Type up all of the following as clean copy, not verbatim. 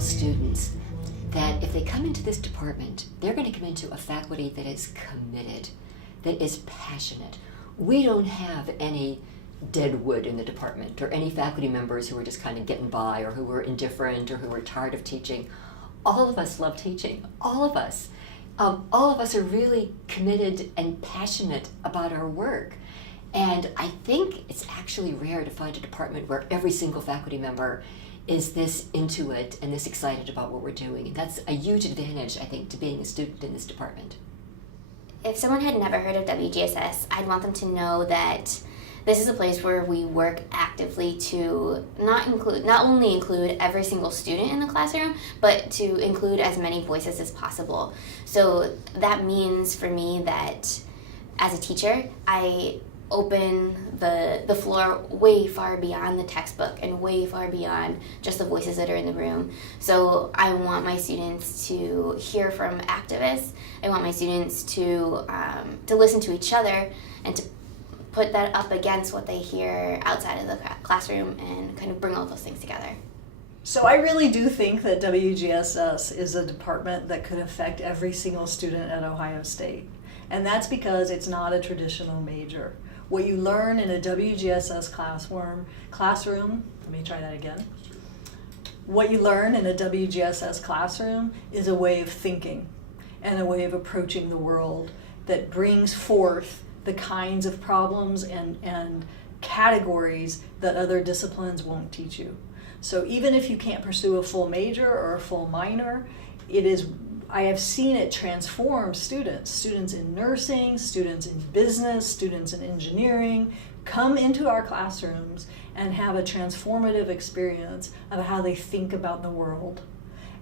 tell students that if they come into this department, they're going to come into a faculty that is committed, that is passionate. We don't have any dead wood in the department or any faculty members who are just kind of getting by or who were indifferent or who were tired of teaching. All of us love teaching, all of us. All of us are really committed and passionate about our work. And I think it's actually rare to find a department where every single faculty member is this into it and this excited about what we're doing. And that's a huge advantage, I think, to being a student in this department. If someone had never heard of WGSS, I'd want them to know that this is a place where we work actively to not only include every single student in the classroom, but to include as many voices as possible. So that means for me that as a teacher, I open the floor way far beyond the textbook and way far beyond just the voices that are in the room. So I want my students to hear from activists. I want my students to listen to each other and to put that up against what they hear outside of the classroom and kind of bring all those things together. So I really do think that WGSS is a department that could affect every single student at Ohio State. And that's because it's not a traditional major. What you learn in a WGSS classroom, let me try that again. What you learn in a WGSS classroom is a way of thinking and a way of approaching the world that brings forth the kinds of problems and categories that other disciplines won't teach you. So even if you can't pursue a full major or a full minor, I have seen it transform students in nursing, students in business, students in engineering, come into our classrooms and have a transformative experience of how they think about the world.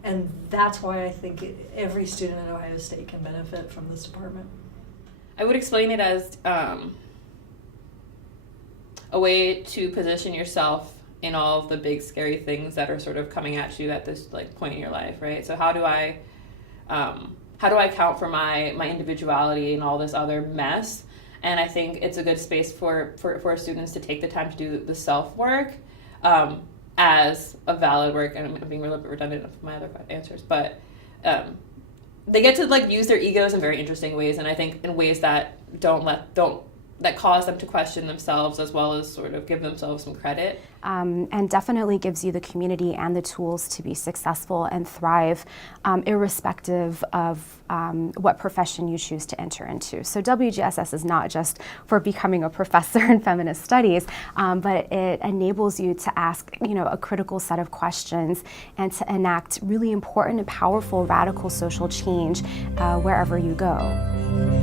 And that's why I think every student at Ohio State can benefit from this department. I would explain it as a way to position yourself in all of the big scary things that are sort of coming at you at this point in your life, right? So how do I account for my individuality and all this other mess? And I think it's a good space for students to take the time to do the self-work as a valid work. And I'm being a little bit redundant with my other answers, but they get to use their egos in very interesting ways, and I think in ways that that cause them to question themselves as well as sort of give themselves some credit. And definitely gives you the community and the tools to be successful and thrive, irrespective of what profession you choose to enter into. So WGSS is not just for becoming a professor in feminist studies, but it enables you to ask, a critical set of questions and to enact really important and powerful radical social change wherever you go.